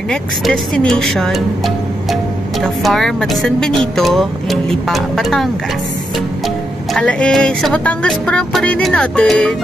our next destination, the farm at San Benito in Lipa, Batangas. Sa Batangas pa rin natin.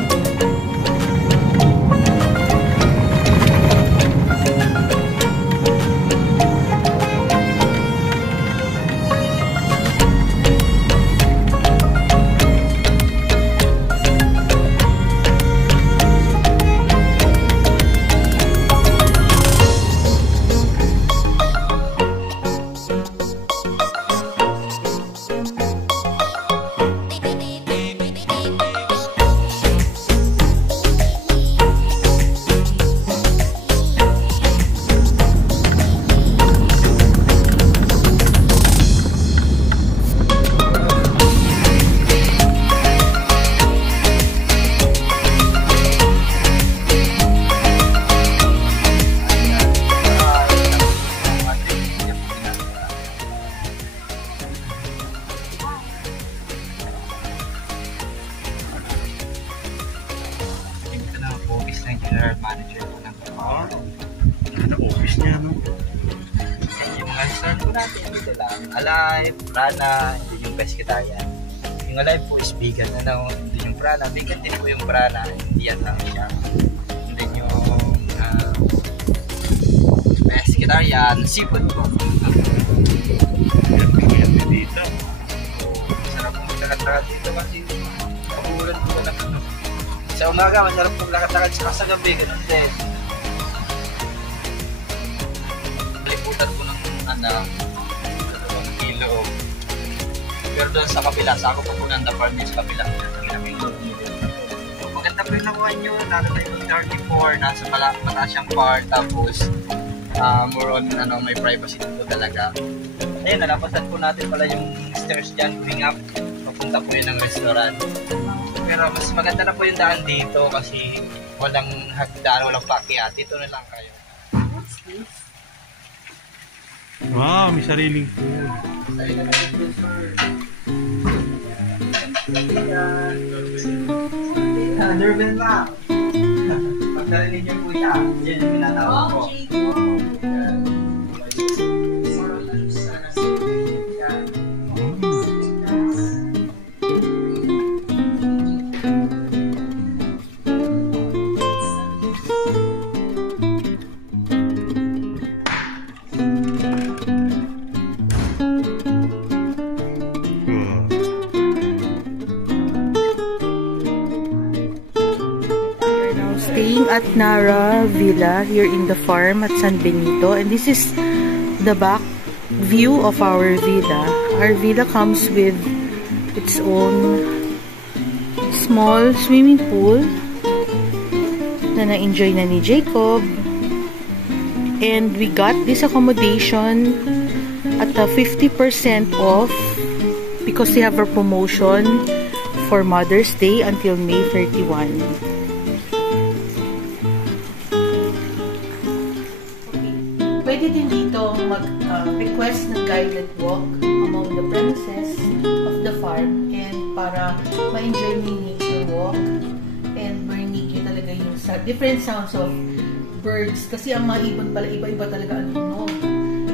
General manager po ng farm. Ano office niya, no? Yung mga restaurant po natin dito lang. Alive, Prana, hindi yung pescatarian. Yung Alive po is vegan, ano? Hindi yung Prana. Vegan din po yung Prana. Hindi yan lang siya. And then yung pescatarian, seafood po. Dito. Masarap po maglakat-lakat dito kasi pagulan po na ano. Sa umaga, masarap pong lakad-lakad, saka sa gabi, ganun din. Liputan po ng 2 kilo. Pero doon sa kabila, sa ako po ng the farm sa kabila. Maganda po yung nakuha nyo, lalo na yung 34, nasa mataas siyang part, tapos more on may privacy po talaga. Ayun, nalapasan po natin pala yung stairs dyan, going up, papunta po yun ng restaurant. Pero mas maganda na po yung daan dito kasi walang hagdan, walang pakyat. Dito na lang kayo. What's this? Wow, may sariling food. Sariling food, sir. Doorbell na. Pag narinig niyo po siya, yan yung pinatawag ko. Staying at Nara Villa here in the farm at San Benito, and this is the back view of our villa. Our villa comes with its own small swimming pool na na-enjoy na ni Jacob, and we got this accommodation at a 50% off because they have a promotion for Mother's Day until May 31. Pwede din dito mag-request ng guided walk among the premises of the farm, and para ma-enjoy yung nature walk and marinig nyo talaga yung different sounds of birds. Kasi ang mga ibon pala, iba-iba talaga ang tunog.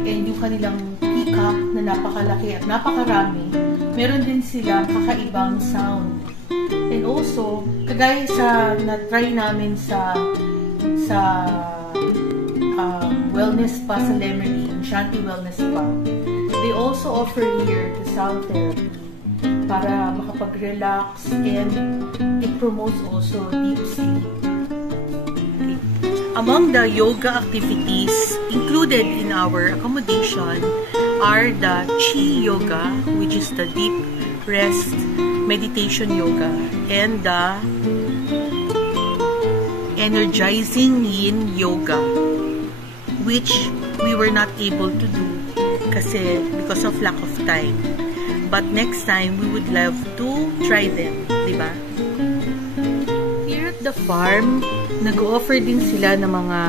And yung kanilang peacock na napakalaki at napakarami, meron din silang kakaibang sound. And also, kagaya sa na-try namin sa wellness spa sa Lemerly, Shanti Wellness Spa. They also offer here the sound therapy para makapag-relax, and it promotes also deep sleep. Okay. Among the yoga activities included in our accommodation are the Chi Yoga, which is the deep rest meditation yoga, and the energizing yin yoga, which we were not able to do because of lack of time. But next time, we would love to try them, diba? Here at the farm, nag-offer din sila ng mga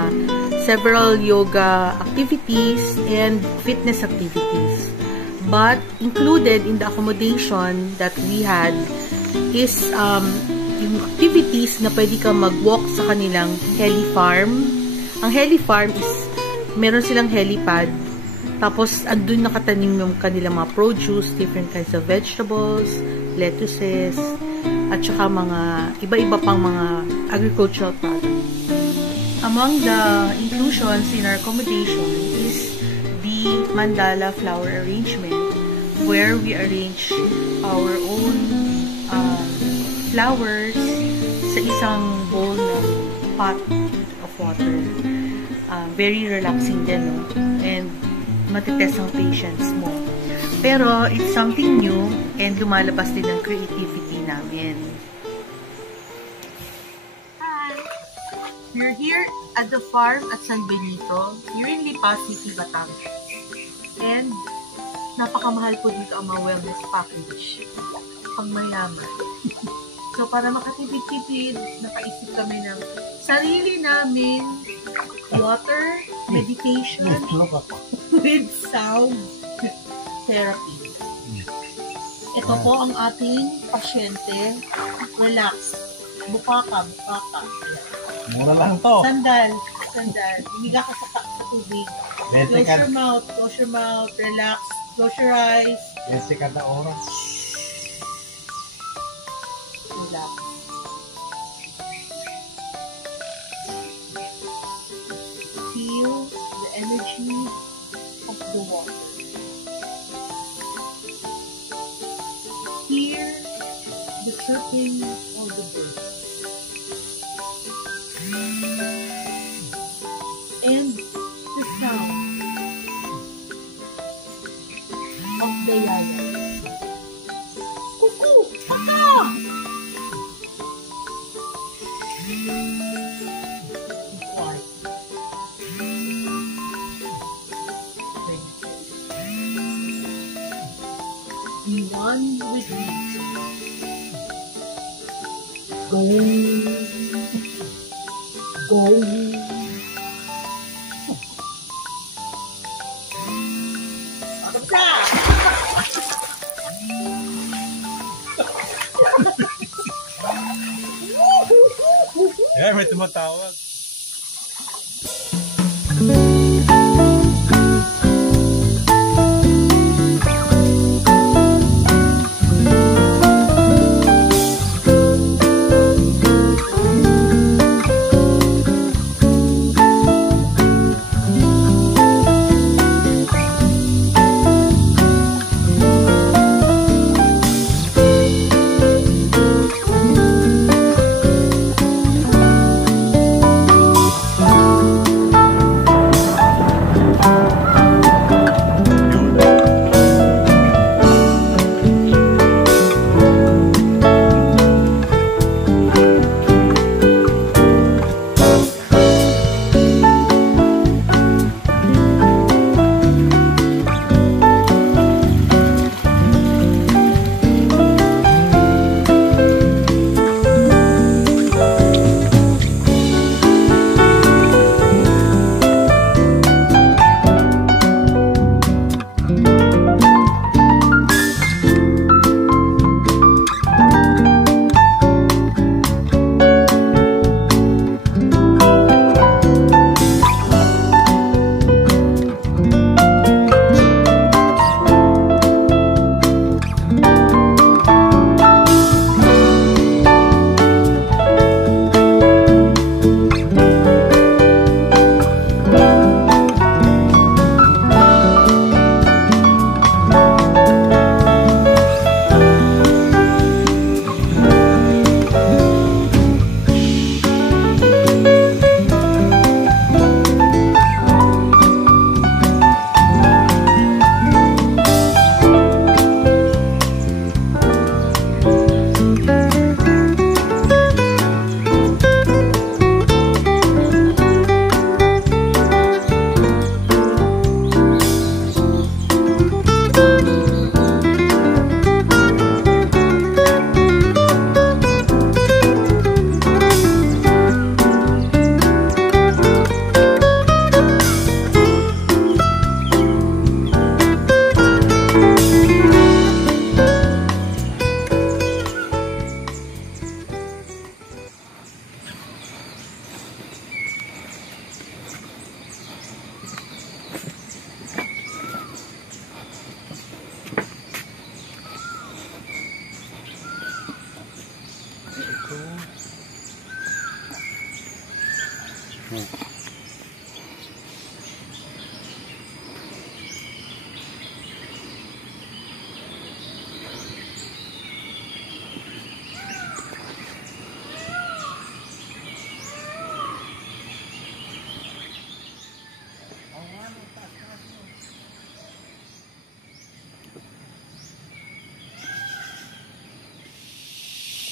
several yoga activities and fitness activities. But included in the accommodation that we had is yung activities na pwede ka mag-walk sa kanilang heli farm. Ang heli farm is Meron silang helipad. Tapos, andun nakatanim yung kanilang mga produce, different kinds of vegetables, lettuces, at saka mga iba-iba pang mga agricultural products. Among the inclusions in our accommodation is the mandala flower arrangement, where we arrange our own flowers sa isang bowl na pot of water. Very relaxing din, no? And matitest ang patience mo. Pero it's something new and lumalabas din ang creativity namin. Hi! We're here at the farm at San Benito, here in Lipa City, Batangas. And napakamahal po dito ang mga wellness package. Pang mayaman. So para makatipid-tipid, nakaisip kami ng sarili namin water, meditation, with sound therapy. Ito po ang ating pasyente. Relax. Bukaka. Mura lang to. Sandal. Hiniga ka sa tubig. Close your mouth. Relax. Close your eyes. Kasi kada oras. Relax. Feel the energy of the water. Hear the chirping of the birds. And the sound of the yaya. Cuckoo! Paka! Quiet. Be one with nature. Go. May tumatawag.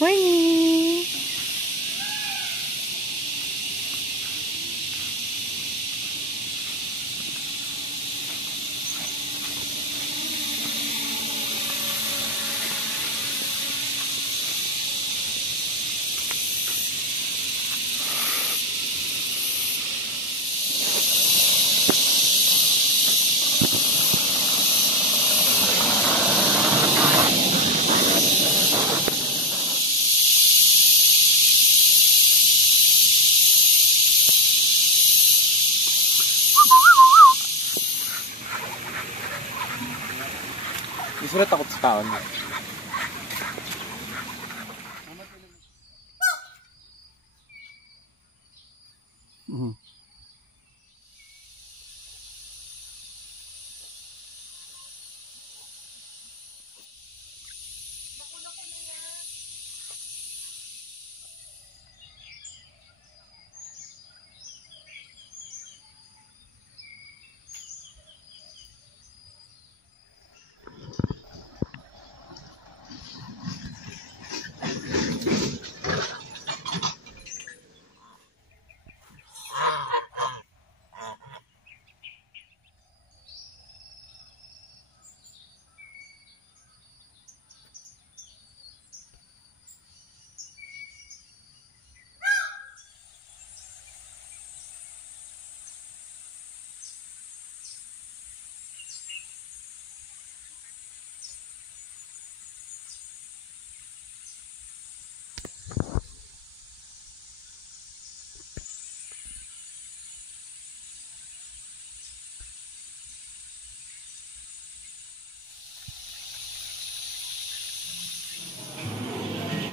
Morning! Gusto na takot sa taon.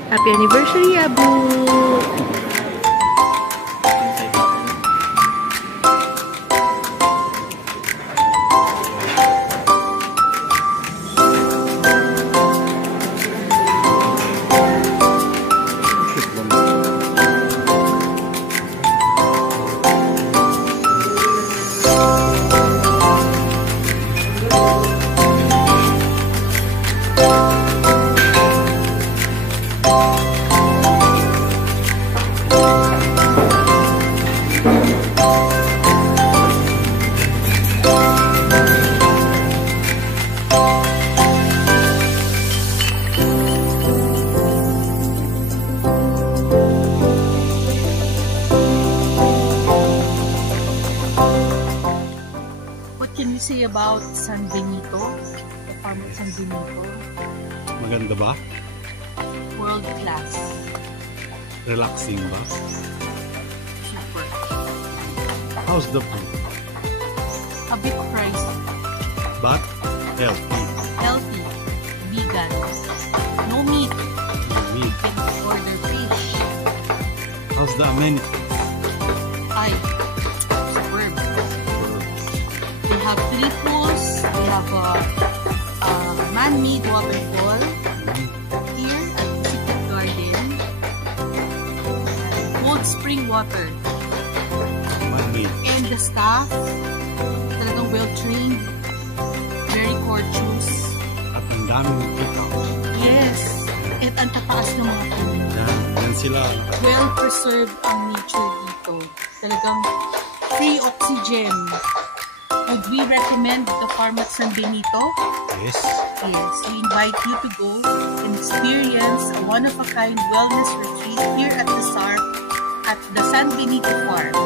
Happy anniversary, Abu! What can you say about San Benito? The farm of San Benito? Maganda ba? World class. Relaxing ba? Super. How's the food? A bit pricey. But healthy. Healthy. Vegan. No meat. No meat. You can order fish. How's the amenities? Ay, superb. They have 3 pools. They have a man-made waterfall here at Pacific Garden. Cold spring water. Man-made. And the staff, talagang well-trained, very courteous. At ang daming pick-up. Yes. At ang tataas ng mga puno. Yan sila. Well-preserved ang nature dito. Talagang free oxygen. Would we recommend the farm at San Benito? Yes. Yes. We invite you to go and experience a one-of-a-kind wellness retreat here at the San Benito Farm.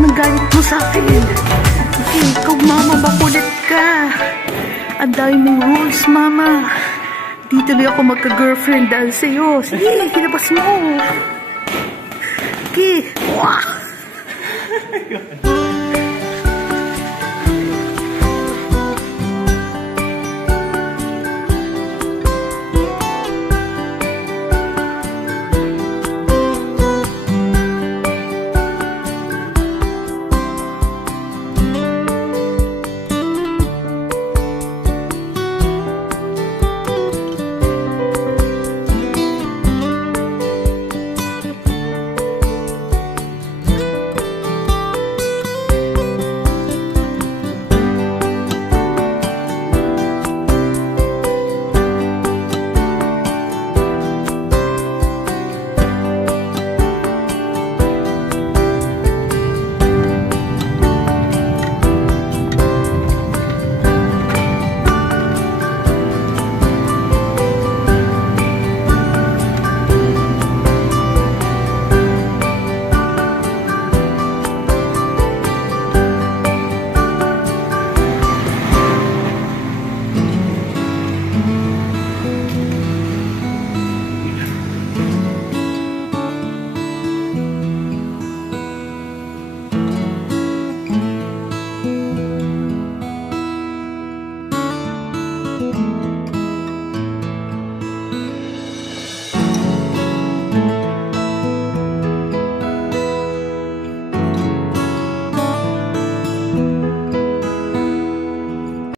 ng galit mo sa akin. Okay, ikaw mama, makulit ka. Ang dami mong rules, mama. Di tuloy ako magka-girlfriend dahil sa'yo. Sige, hilabas mo. Okay. Wah!